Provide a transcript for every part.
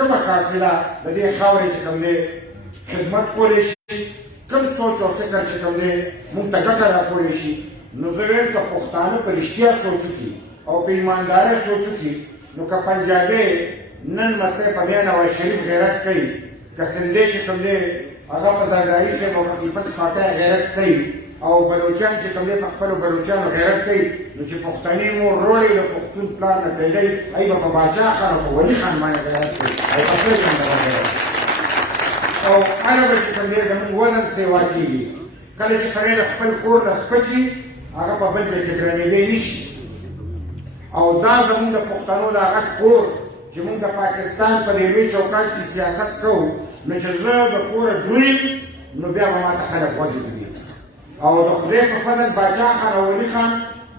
کومه قافله د دې خاورې چې کوم دی خدمت کولی شي کوم سوچ او فکر چې کوم دی موږ ته ګټه راکولی شي نو زه وایم که پښتانه په رښتیا سوچ وکړي او په ایماندارۍ سوچ وکړي نو که پنجابی نن مطلب په بیا نواز شریف غیرت کوي که سندی چې کوم دی هغه په زرداري صاحب او په پیپلز پارټۍ غیرت کوي او بلوچان چې کوم دی په خپلو بلوچانو غیرت کوي نو چې پښتني مور روړی د پښتون پلار نه پیدا وي ای به په باچا خان او په ولي خان باندې غیرت کوي او په خپل ځان باندې غیرت او هله به چې کوم دی زموږ وزن سیوا کېږي کله چې سړی د خپل کور نه سپک وي هغه په بل ځای کې ګرانېدی نه شي او دا زموږ د پښتنو د هغه کور چې موږ د پاکستان په دې لوی چوکاټ کې سیاست کوو نو چې زه د کوره دروند نو بیا به ماته خلک غوږ ږدي او د خدای په فضل باچا خان او ولي خان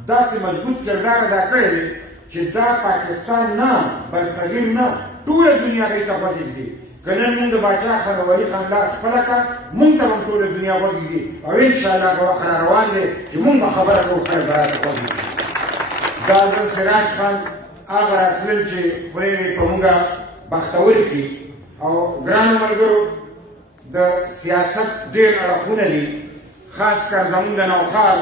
داسې مضبوط کردار ادا کړی دی چې دا پاکستان نه برصغیر نه ټوله دنیا هغې ته غوږ ږدي که نن موږ د باچا خان او ولي خان لار خپله کړه موږ ته به هم ټوله دنیا غوږ ږدي او انشاءالله هغه وخت را روان دی چې موږ به خبره کوو خلک به راته غوږ ږدي دا زه سراج خان هغه راتلل چې خدای دې په موږ بختور کړي او ګرانو ملګرو د سیاست ډېر اړخونه دي خاص کر زموږ د نوښار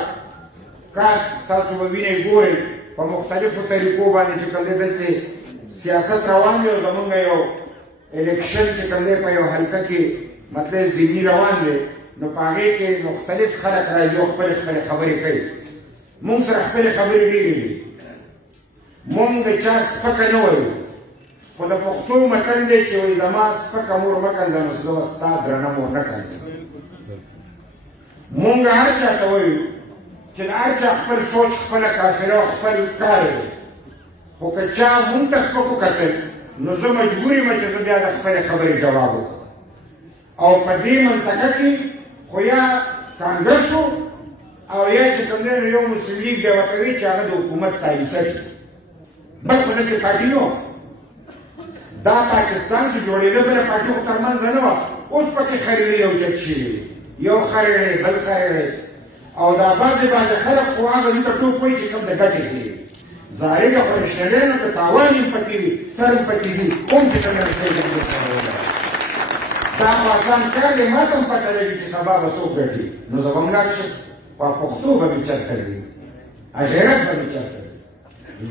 کاس تاسو به وینئ ګورئ په مختلفو طریقو باندې چې کوم دی دلته سیاست روان دی او زموږ یو الیکشن چې کوم دی په یو حلقه کې مطلب ذهني روان دی نو په هغې کې مختلف خلک راځي او خپلې خپلې خبرې کوي موږ سره خپلې خبرې ډېرې دي موږ د چا سپکه نه وایو خو د پښتو متل دی چې وایي زما سپکه مور مه کنځه نو زه به ستا درنه مور نه کنځم موږ هر چا ته وایو چې د هر چا خپل سوچ خپله کافره او خپل کار دی خو که چا موږ ته سپک وکتل نو زه مجبور یم چې زه بیا د خپلې خبرې جواب وکړم او په دې منطقه کې خو یا کانګرس او یا چې کوم دی نو یو مسلم لیګ بیا ورته وایي چې هغه د حکومت تاییده شي بل خو نه کې پارټي نه دا پاکستان چې جوړېده بله پارټي خو ترمنځ نه وه اوس پکې خریدې یو جد شوي یو خریړی بل خریړی او دا بعضې خلک خو هغه دې ته ټوپ وایي چې کوم د ګټې ځي ظاهر ده خو رښتینی نه که تاوان یې پکې وي سر یې پکې ځي کوم چې کوم دا خو اسان کار دی ما ته هم پته لګي چې سبا به څوک ګټي نو زه به هم لاړ شم خو پښتو به مې چېرته ځي غیرت به مې چېرته ځي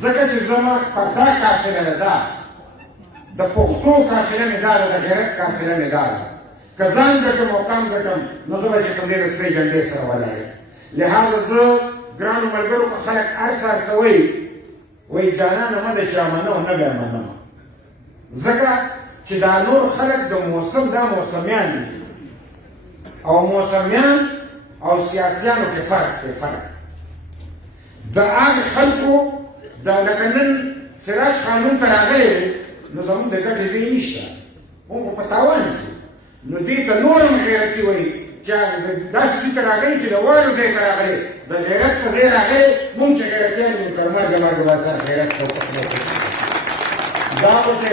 ځکه چې زما په دا قافله ده دا د پښتو قافله مې دا ده د غیرت قافله مې دا ده که ځان ګټم او کام ګټم نو زه به چې کوم دی د سرې جنډې سره ولاړ یم لهذا زه ګرانو ملګرو که خلک هر څه هر څه وایي وایي جانانه مه د چا منه او نه به یې منم ځکه چې دا نور خلک د موسم دا موسمیان دي او موسمیان او سیاسیانو کې فرق دی فرق د هغه خلکو د لکه نن سراج قانون ته راغلی دی نو زموږ د ګټې ځای نشته موږ خو په تاوان کې نو دې ته نور هم غیرتي وایي چې داسې ځای ته راغلی چې د وړو ځای ته راغلی د غیرت په ځای راغلی موږ چې غیرتیان یو تر مرګه مرګه به سره غیرت دا خو چې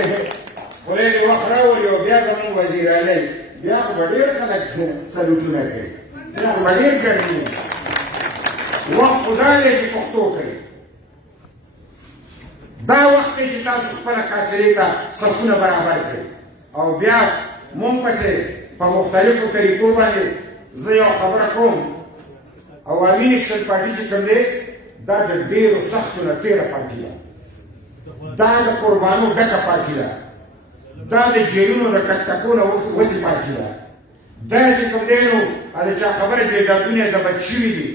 خدای دې وخت راولي او بیا زموږ وزیرالۍ بیا خو به ډېر خلک سلوټونه کوي بیا خو به ډېر ګرمي وخت خو دا دی چې پښتو کوي دا وخت دی چې تاسو خپله قافلې ته صفونه برابر کړئ او بیا مونږ پسې په مختلفو طریقو باندې زه یو خبره کوم عوامي نېشنل پارټي چې کوم دی دا د ډېرو سختو نه تېره پارټي ده دا د قربانو ډکه پارټي ده دا د جیلونو د کټکټو نه وتې پارټي ده دا چې کوم دی نو د چا خبره جایدادونه یې ضبط شوي دي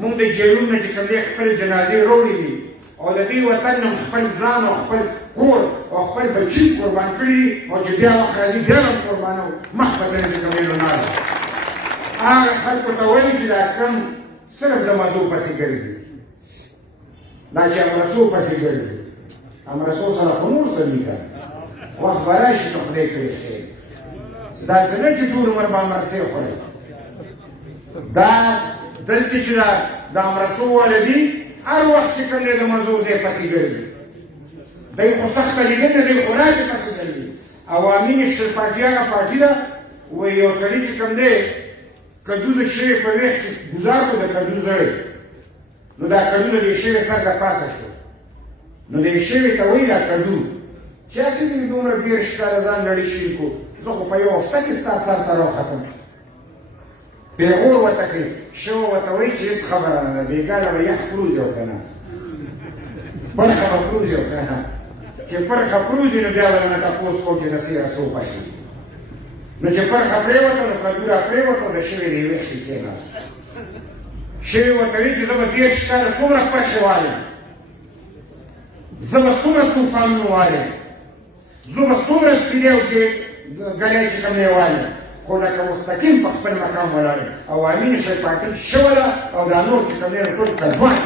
مونږ د جیلونو نه چې کوم دی خپلې جنازې وروړي دي او د دې وطن نه خپل ځان او خپل کور او خپل بچي قربان کړي او چې بیا وخت راځي بیا هم قربانو مخ په دې چې کومې لنار هغه خلکو ته وایي چې دا کم صرف د مزو پسې ګرځي دا چې امرسو پسې ګرځي امرسو سره خو نور څه دي که وخت به راشي که خدای کوي خیر داسې نه چې ټول عمر به امرسې خورئ دا دلته چې د امرسو والا دي هر وخت چې کوم دی د مزو ځای پسې ګرځي دی خو سخته لیدنه دی خو راځي پسې ګرځي عوامي نېشنل پارټي هغه پارټي ده وایي یو سړي چې کوم دی کدو د شوي په ویښ کې ګزار کړو د کدو ځای نو دا کدو د دې شوي سر د پاسه شو نو دې شوي ته وایي دا کدو چې هسې دې دومره 30 کاله ځان نړۍ شي کو زه خو په یوه هفته کې ستا سر ته راوختم پیغور ورته کوي شو ورته وایي چې هېڅ خبره نه ده بېګاله به یخ پروز او که نه پرخه به پروز او که نه چې پرخه پروز وي نو بیا به نه تپوس کوو چې د سیره څو پخې نو چې پرخه پرېوته نو کدوره پرېوته د شوې د یوې خې کېناست شوې ورته وایي چې زه به 30 کاله څومره پرخې والم زه به څومره طوفانونه والم زه به څومره سیرې او ګلی چې کوم دی والم خو لکه مستقیم په خپل مقام ولاړ او امین شی پاټل شوه ده او دا نور چې کوم دی ټول کډوان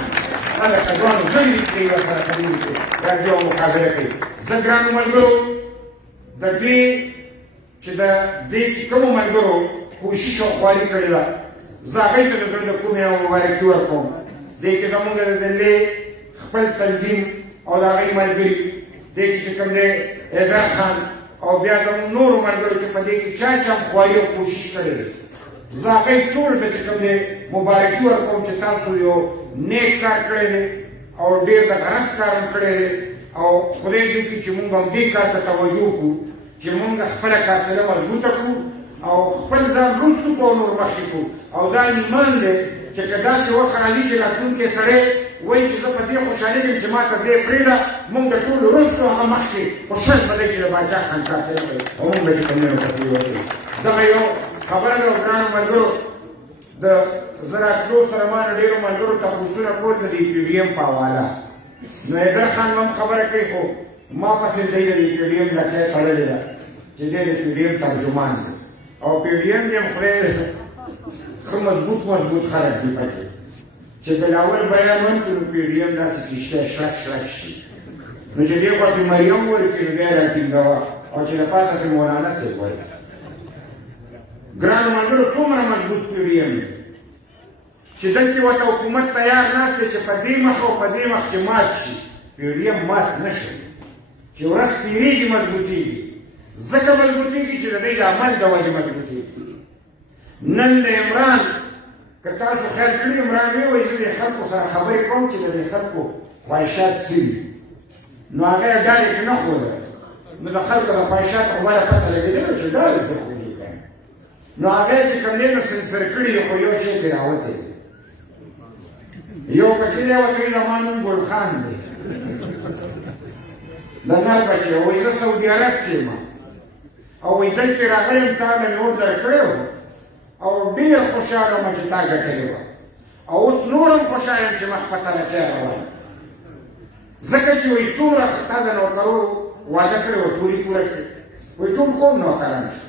هغه کډوانو ځلې دي کوي ورسره خبرې کوي راځي او مقابله کوي زه ګرانو ملګرو د دې چې د دې کومو ملګرو کوشش او خواري کړې ده زه هغوی ته د زړه د کومې او مبارکي ورکوم دې کې زمونږ د ضلعې خپل تنظیم او د هغوی ملګري دې کې چې کوم دی حیدر خان او بیا زموږ نورو ملګرو چې په دې کې چا هم خواري او کوشش کړی دی زه هغوی ټول ته چې کوم دی مبارکي ورکوم چې تاسو یو نیک کار کړی دی او ډېر د غرض کار هم کړی دی او خدای دې وکړي چې مونږ هم دې کار ته توجه وکړو چې مونږ خپله قافله مضبوطه کړو او خپل ځان وروستو کړو نور مخکې کړو او دا ایمان دی چې که داسې وخت راځي چې راتلونکی سړی وایي چې زه په دې خوشحالېږم چې ما ته ځای پرېږده مونږ د ټولو وروستو هغه مخکې خوشحال به دی چې د باچا خان قافله کوي او مونږ به چې کوم دی تقریر وکړو دغه یو خبره ده ګرانو ملګرو د زه راتلو سره ما نه ډېرو ملګرو تپوسونه کول د دې پي ډي ایم په حواله نو حیدر خان هم خبره کوي خو ما پسې دی د دې پي ډي ایم لکۍ تړلې ده چې دی د پي ډي ایم ترجمان دی او پي ډي ایم دې هم خدای ښه مضبوط خلک دي پکې چې بلاول بیان ونکړي نو پي ډي ایم داسې کښتۍ شرک شي نو چې دې خوا پې مریم ورکړي نو بیا یې راټینګوه او چې د پاسه پې مولانا صاحب ورکړي ګرانو ملګرو څومره مضبوط پي ډي ایم دی چې دلته ورته حکومت تیار ناست دی چې په دې مخ او په دې مخ چې مات شي پي ډي ایم مات نه شي چې ورځ تېرېږي مضبوطېږي ځکه مضبوطېږي چې د دوی د عمل د وجې مضبوطېږي نن د عمران که تاسو خیال کړي عمران ووایي زه د خلکو سره خبرې کوم چې د دې خلکو خواهشات څه وي نو هغه یې ډالې کې نه ښوده نو د خلکو د خواهشاتو خو بله پته لګېدله چې ډالې کې ښودي که نو هغه یې چې کوم دی نو سنسر کړي دي خو یو شی پرې راوتی دی یو پکې دی ورته وایي زما نوم ګل خان دی د نر بچی وایي زه سعودي عرب کې یم او وایي دلته راغلی یم تا مې اور درکړی و او ډېر خوشحاله وم چې تا ګټلې وه او اوس نور هم خوشحاله یم چې مخ په ترقۍ روان ځکه چې وایي څومره تا د نوکرو واده کړی وه ټولې پوره کړې وایي ټول قوم نوکران شو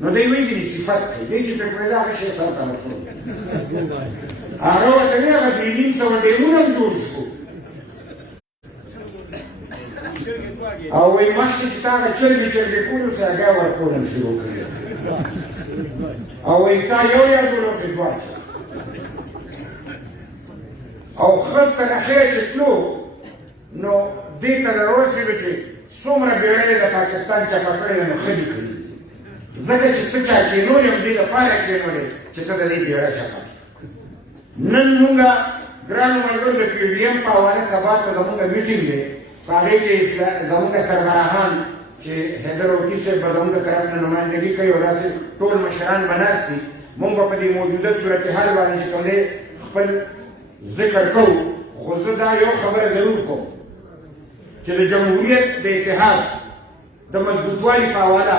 نو دی وایي ځینې صفت کوي دی چې پرې پرېږده هغه شی سرته رسول هغه ورته وایي هغه 3500 ډیمونه هم جوړ شو او وایي مخکې چې تا هغه چرګې کول اوس یې هګۍ ورکول هم شروع کړي او وایي تا یو یادول اوس یې دوه او ښه تر اخره چې تلو نو دې ته راورسېدو چې څومره بېړۍ د پاکستان چپه کړې ده نو ښه دي کړي ځکه چې ته چا کېنولې هم دې لپاره کېنولې چې ته د دې بېړۍ چپه نن مونږه ګرانو ملګرو د پي ډي ایم په حواله سبا ته زمونږ میټینګ دی په هغې کې زمونږ سربراهان چې حیدر اوتي صاحب به زمونږ طرف نه نمایندګي کوي او داسې ټول مشران به ناست دي مونږ به په دې موجوده صورتحال باندې چې کوم دی خپل ذکر کوو خو زه دا یو خبره ضرور کوم چې د جمهوریت د اتحاد د مضبوطوالي په حواله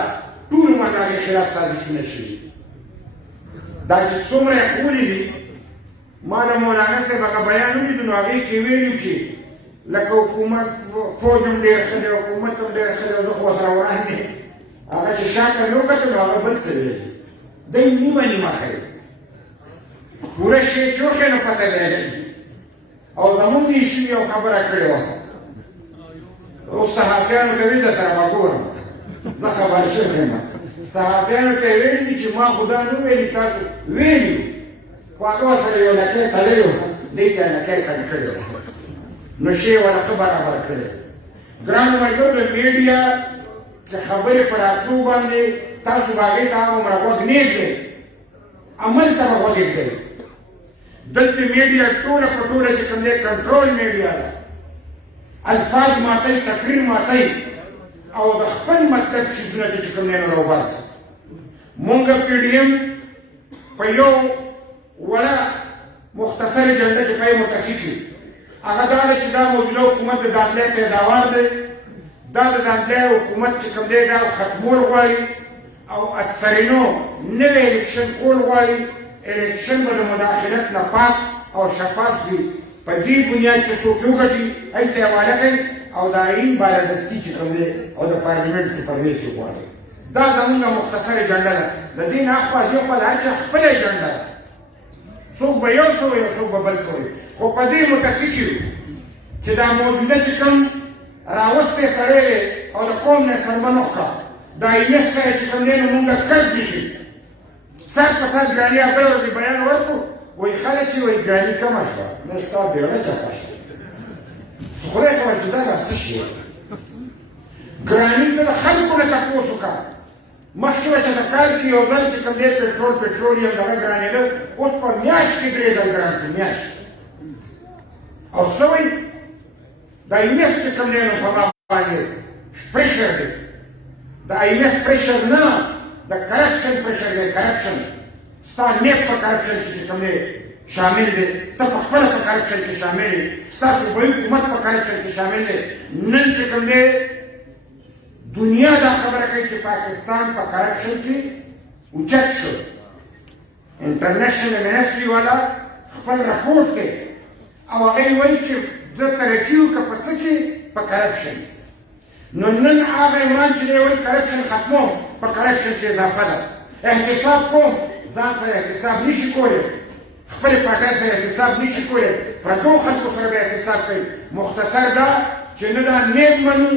ټول ما د هغې خلاف سازشونه شوي دا چې څومره یې ښولي دي ما د مولانا صاحب هغه بیان ولیدو نو هغې کې ویلي چې لکه حکومت فوج هم ډېر ښه دی حکومت هم ډېر ښه دی زه خو ورسره وړاندې هغه چې شاته مې وکتل نو هغه بل څه ویل دی نیمه ښیي پوره شی چې وښیي نو پته به یې لګي او زمونږ یې شوي یو خبره کړې وه اوس صحافیانو ته وي درسره به ګورم زه خبر شوی یم صحافیانو ته یې ویلي چې ما خو دا نه ویلي تاسو ویلي خو هغه ورسره یو لکۍ تړلی و دې ته یې لکۍ کړې کړې وه نو شی ولا ښه برابر کړی ګرانو ملګرو د میډیا د خبرې په راتلو باندې تاسو به هغې ته هغومره غوږ نه ږدئ عمل ته به غوږ ږدئ دلته میډیا ټوله په ټوله چې کوم دی کنټرول میډیا ده الفاظ ماتي تقریر ماتي او د خپل مطلب شیزونه دي چې کوم نه راوباسي. مونږ پی ډي ایم په یو وړه مختصر اجنډه چې پای متفق یو هغه دا ده چې دا موجوده حکومت د داخلي پیداوار دی. دا د داخلي حکومت چې کوم دی دا ختمول غواړي او اثرینو نوی الیکشن کول غواړي. الیکشن به د مداخلت نه پاک او شفاف وي. په دې بنیاد چې څوک وګټي هغې ته حواله کوي او د آیین بالادستي چې کوم دی او د پارلیمنټ سوپرویسي غواړي. دا زموږ مختصر اجنډه ده. د دې نه اخوا دېخوا د هر چا خپله اجنډه ده. څوک به یو څه وایي او څوک به بل څه وایي. خو په دې متفق یو چې دا موجوده چې کوم راوستی سړی دی او د قوم نه سربنوخ کا دا ایمس سره چې کوم دی نو مونږ کس دیږي سر په سر ګراني بله ورځې بیان ورکړو وایي خلک چې وایي ګراني کمه شوه نه ستا بیړه چاته شوه. خدای ته وایي چې دا څه شی ګراني ته د خلکو نه تپوس وکړه. مخکې به چې د کال کې یو ځل چې کوم دی پټرولیم دغه ګرانېده اوس په میاشت کې 3 ځل ګران شو. میاشت او څه وایي د IMF چې کوم دی نو په ما باندې پریشر دی. د IMF پریشر نه د کرپشن پریشر دی. کرپشن ستا نیت په کرپشن کې چې کوم دی شامل دی. ته په خپله په کرپشن کې شامل دی. ستا صوبایي حکومت په کرپشن کې شامل دی. نن چې کوم دی دنیا دا خبره کوي چې پاکستان په کرپشن کې اوچت شو. انټرنیشنل منسټري والا خپل راپورټ دی او هغه وایي چې د ترقي وکړه په څه کې په کرپشن. نو نن هغه ایمان چې دی وایي کرپشن ختموم په کرپشن کې اضافه ده. احتساب کوم ځان سره احتساب نشي کولی. خپلې پاټۍ سره احتساب نشي کولی. پردو خلکو سره به احتساب کوي. مختصر دا چې نه دا نیت منو.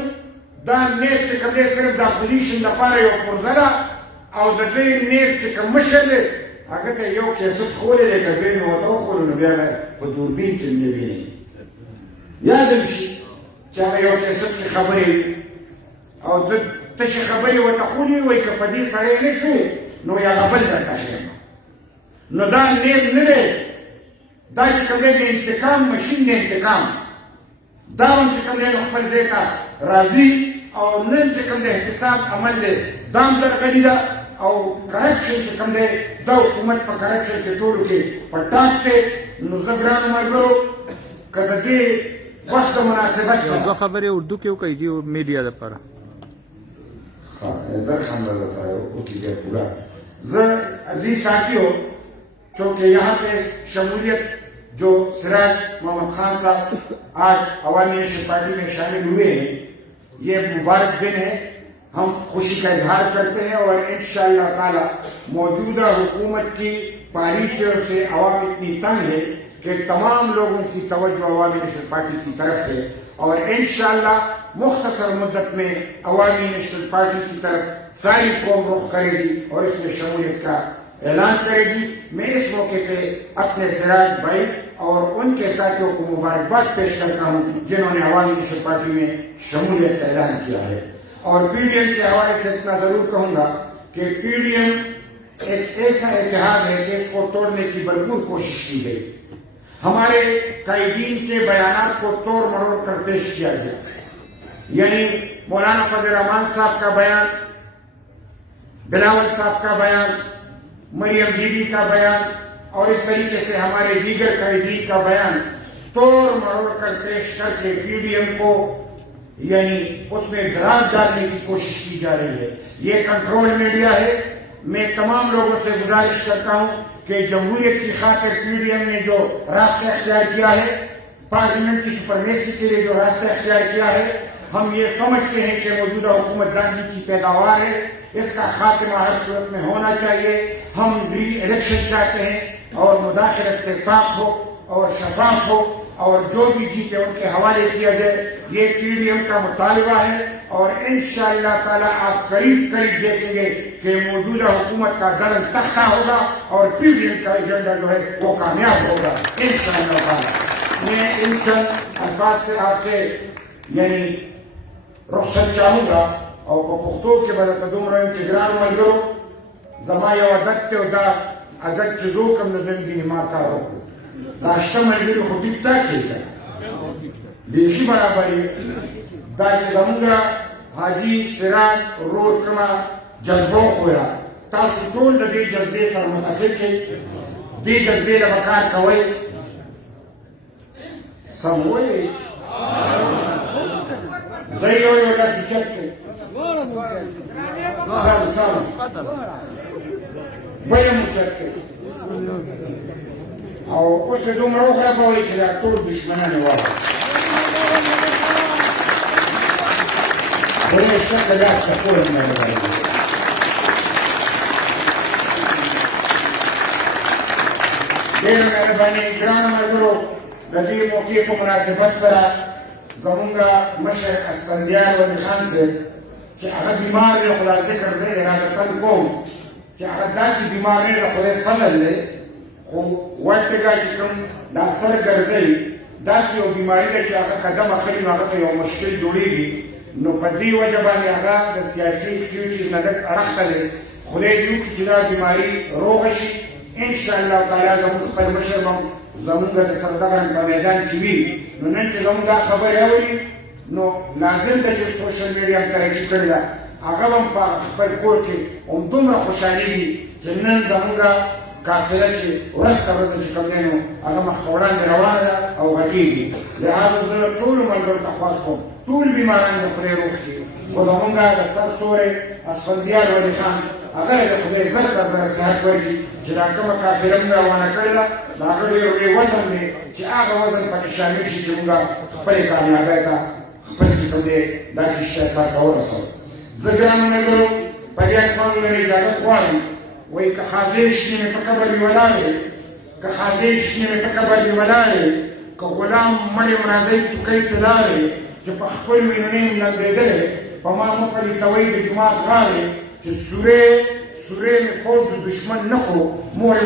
دا نیت چې کوم دی صرف د اپوزیشن دپاره یو پرزه ده او د دې نیت چې کوم مشر دی هغه ته یو کیسټ خولی دی که دوی مې ورته وښولو نو بیا به په دوربین کې نه ویني. یاد هم شي چې هغه یو کیسټ کې خبرې او د تشې خبرې ورته خولي وایي که په دې سړی نه شوې نو هغه بل درته ښیم. نو دا نیت نه دی. دا چې کوم دی د انتقام مشین دی. انتقام دا هم چې کوم دی نو خپل ځای ته راځي او نن چې کوم دی احتساب عمل دی دا هم درغلي ده او کرپشن چې کوم دی دا حکومت په کرپشن کې ټولو کې په ټاک دی. نو زه ګرانو ملګرو که د دې وخت د مناسبت سره دوه خبرې اردو کې وکړئ دي میډیا لپاره. درخواست है पूरा अजीज साथियों चूँकि यहाँ पे शमूलियत जो सिराज मोहम्मद खान साहब आज अवामी नेशनल पार्टी में शामिल हुए हैं ये मुबारक दिन है. हम खुशी का इजहार करते हैं और इंशाअल्लाह ताला मौजूदा हुकूमत की पॉलिसियों से अवाम इतनी तंग है कि तमाम लोगों की तवज्जो अवामी नेशनल पार्टी की तरफ है और इंशाअल्लाह मुख्तसर मुद्दत में अवामी नेशनल पार्टी की तरफ सारी कौम रुख करेगी और इसमें शमूलियत का ऐलान करेगी. मैं इस मौके पे अपने सिराज भाई और उनके साथियों को मुबारकबाद पेश करता हूँ जिन्होंने अवामी नेशनल पार्टी में शमूलियत का ऐलान किया है. और PDM के हवाले से इतना जरूर कहूँगा कि PDM एक ऐसा इतिहाद है कि इसको तोड़ने की भरपूर कोशिश की गई. हमारे कायदीन के बयानात को तोड़ मरोड़ कर पेश किया गया. यानी मौलाना फजल रहमान साहब का बयान, बिलावल साहब का बयान, मरियम बीबी का बयान और इस तरीके से हमारे दीगर कायदीन का बयान तोड़ मरोड़ कर पेश करके PDM को यानी उसमें दरार डालने की कोशिश की जा रही है. ये कंट्रोल मीडिया है. मैं तमाम लोगों से गुजारिश करता हूं कि जमहूरियत की खातिर PDM ने जो रास्ता अख्तियार किया है, पार्लियामेंट की सुपरमेसी के लिए जो रास्ता अख्तियार किया है, हम ये समझते हैं कि मौजूदा हुकूमत दाखिली की पैदावार है. इसका खात्मा हर सूरत में होना चाहिए. हम री इलेक्शन चाहते हैं और मुदाखलत से पाक हो और शफाफ हो और जो भी जीते उनके हवाले किया जाए. ये PDM का मुतालबा है और इंशाअल्लाह ताला आप करीब करीब देखेंगे कि मौजूदा हुकूमत का दरन तख्ता होगा और PDM का एजेंडा जो है वो कामयाब होगा इंशाअल्लाह ताला. मैं इन चंद अल्फाज से आपसे यानी रुखसत चाहूँगा और पख्तो के बाद तदुमर इंतजार मलगरो जमा यव अदत ते उदा अदत चीज़ों कम नजर की निमा का हो दाश्ता मलगरी खुटिकता के بیخي برابري دا چې زمونږ حاجي سراج رور کومه جذبه وښوده تاسو ټول د دې جذبې سره متفق یې دې جذبې له به کار کوئ سم وایئ زه یو یو داسې چک کړئ سم بله مو چک کړئ او اوس یې دومره وخرابوئ چې دا ټول دشمنان یې واخلي بله شک د لاس ته ټول نه لګوي ډېره مهرباني ګرانو ملګرو د دې موقع په مناسبت سره زمونږ مشر اسفندیار ولي خان صاحب چې هغه بیمار دی خو دا ذکر زه یې راته کوم چې هغه داسې بیمار دی د خدای فضل دی خو ورتګه چې کوم دا سر ګرځوي داسې یو بیماري ده چې هغه قدم اخلي نو هغه ته یو مشکل جوړېږي نو په دې وجه باندې هغه د سیاسي چیز نه لږ اړخ ته دی خدای دې وکړي چې دا بیماري روغه شي انشاءالله تعالی زموږ خپل مشر به زمونږ د سردغرن په میدان کې وي نو نن چې زمونږ دا خبرې اوري نو لازم ده چې سوشل میډیا هم ترقي کړې ده هغه هم په خپل کور کې هم دومره خوشحالېږي چې نن زمونږ قافله چې ورځ تر ورځه چې کوم دی نو هغه مخ په وړاندې روانه ده او غټېږي لهذا زه ټولو ملګرو ته خواست کوم ټول بیماران د خدای روغ کړي خو زمونږ د سر سوری اسفندیار ولي خان هغه یې د خدای زر ته زره صحت ورکړي چې دا کومه کافره موږ روانه کړې ده د هغه ډېر لوی وزن دی چې هغه وزن پکې شامل شي چې موږ خپلې کامیابۍ ته خپل چې کوم دی دا کښتۍ سر ته ورسوو زه ګرانو ملګرو په دې اکوانو نه اجازت غواړم وایي که خاځې شنې مې په قبر وي ولاړې که خاځې شنې مې په قبر وي ولاړې که غلام مړې مرازۍ توکۍ پې لاړې چې په خپل وینو نه یم لمبېدلی په ما مه پلیتوئ د جومات غاړې چې سورې مې فوج د دشمن نه کړو مور